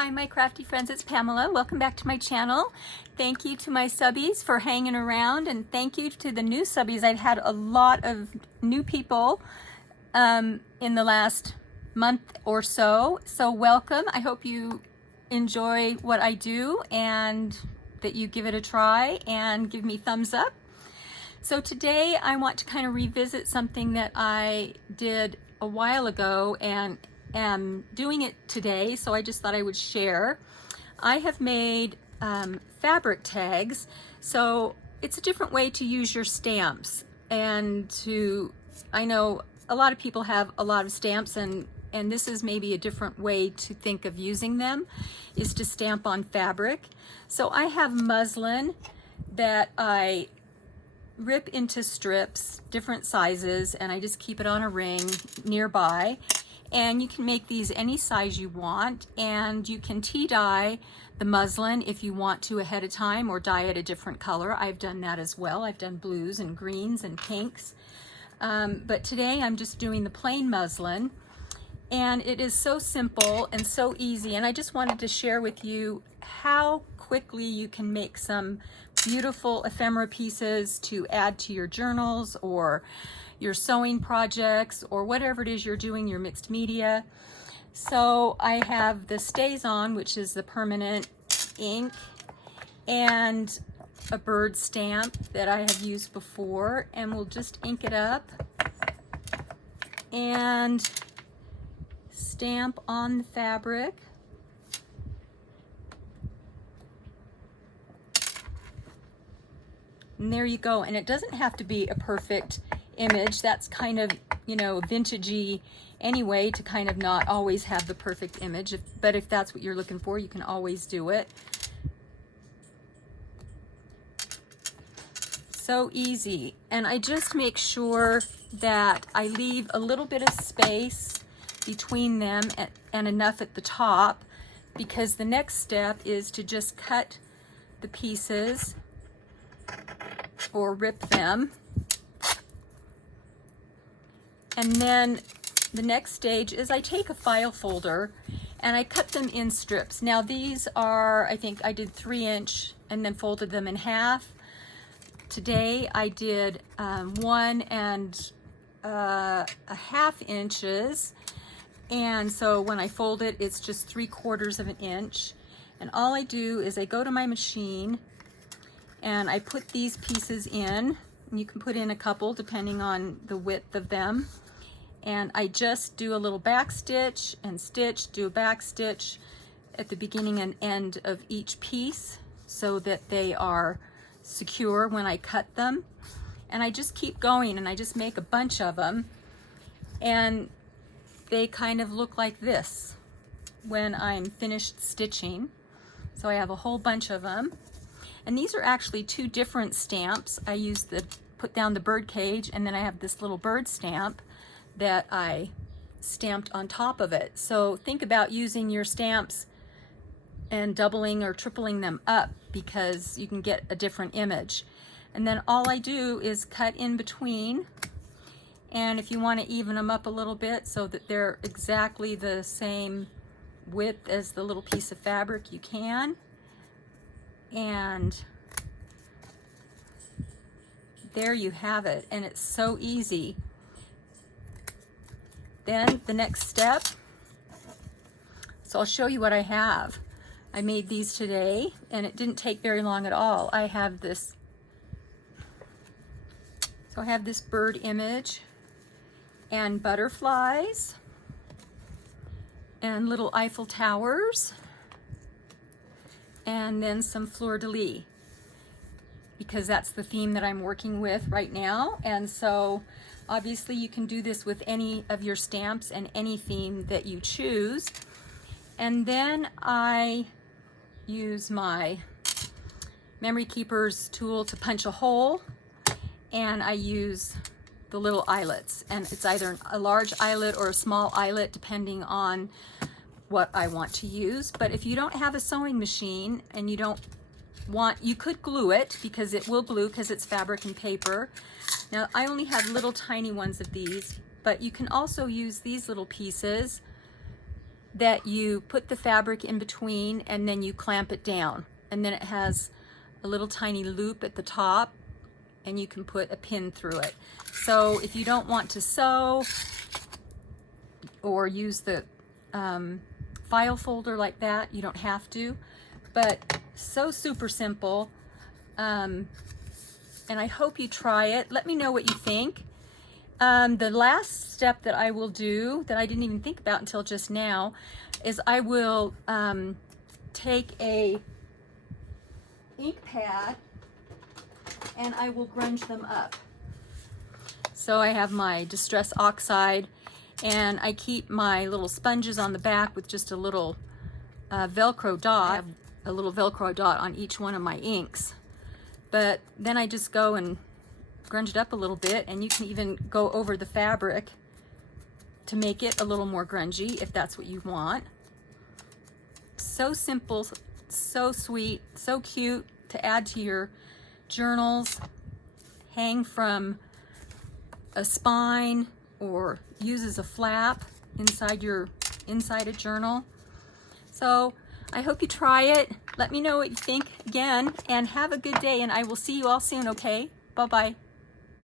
Hi my crafty friends, it's Pamela. Welcome back to my channel. Thank you to my subbies for hanging around, and thank you to the new subbies. I've had a lot of new people in the last month or so. So welcome. I hope you enjoy what I do and that you give it a try and give me thumbs up. So today I want to kind of revisit something that I did a while ago and am doing it today, so I just thought I would share. I have made fabric tags, so it's a different way to use your stamps. I know a lot of people have a lot of stamps, and this is maybe a different way to think of using them, is to stamp on fabric. So I have muslin that I rip into strips, different sizes, and I just keep it on a ring nearby. And you can make these any size you want, and you can tea dye the muslin if you want to ahead of time, or dye it a different color. I've done that as well. I've done blues and greens and pinks. But today I'm just doing the plain muslin, and it is so simple and so easy. And I just wanted to share with you how quickly you can make some beautiful ephemera pieces to add to your journals or your sewing projects or whatever it is you're doing, your mixed media. So I have the Stays On, which is the permanent ink, and a bird stamp that I have used before, and we'll just ink it up and stamp on the fabric. And there you go. And it doesn't have to be a perfect image. That's kind of, vintagey anyway, to kind of not always have the perfect image. But if that's what you're looking for, you can always do it. So easy. And I just make sure that I leave a little bit of space between them and enough at the top, because the next step is to just cut the pieces or rip them. And then the next stage is I take a file folder and I cut them in strips. Now these are, I think I did 3-inch and then folded them in half. Today I did 1 1/2 inches. And so when I fold it, it's just 3/4 of an inch. And all I do is I go to my machine and I put these pieces in. And you can put in a couple depending on the width of them. And I just do a little back stitch and stitch, do a back stitch at the beginning and end of each piece so that they are secure when I cut them. And I just keep going, and I just make a bunch of them. And they kind of look like this when I'm finished stitching. So I have a whole bunch of them. And these are actually 2 different stamps. I use put down the bird cage, and then I have this little bird stamp that I stamped on top of it. So think about using your stamps and doubling or tripling them up, because you can get a different image. And then all I do is cut in between, and if you want to even them up a little bit so that they're exactly the same width as the little piece of fabric, you can. And there you have it, and it's so easy. Then the next step, so I'll show you what I have. I made these today, and it didn't take very long at all. I have this, so I have this bird image and butterflies and little Eiffel Towers, and then some fleur-de-lis, because that's the theme that I'm working with right now. And so obviously you can do this with any of your stamps and any theme that you choose. And then I use my Memory Keeper's tool to punch a hole, and I use the little eyelets. And it's either a large eyelet or a small eyelet, depending on what I want to use. But if you don't have a sewing machine and you don't want, you could glue it, because it will glue because it's fabric and paper. Now I only have little tiny ones of these, but you can also use these little pieces that you put the fabric in between and then you clamp it down. And then it has a little tiny loop at the top and you can put a pin through it. So if you don't want to sew or use the file folder like that, you don't have to. But so super simple. And I hope you try it. Let me know what you think. The last step that I will do, that I didn't even think about until just now, is I will take a ink pad and I will grunge them up. So I have my Distress Oxide, and I keep my little sponges on the back with just a little Velcro dot. I have a little Velcro dot on each one of my inks. But then I just go and grunge it up a little bit, and you can even go over the fabric to make it a little more grungy if that's what you want. So simple, so sweet, so cute to add to your journals, hang from a spine, or use as a flap inside a journal. So I hope you try it. Let me know what you think again, and have a good day, and I will see you all soon, okay? Bye-bye.